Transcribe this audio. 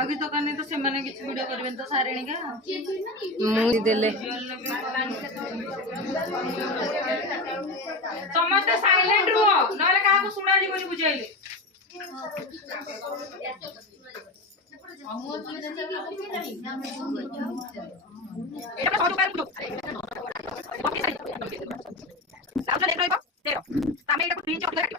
आगे तो करने तो से माने किछ वीडियो करबेन तो सारेणी का मुई देले समस्त साइलेंट रुहो नले का को सुना जीवनी बुझाइले एटा सब उपाय कुछ ओके सही लाउड देख रहइबो देखो तमे एटा को 3 चॉप लगा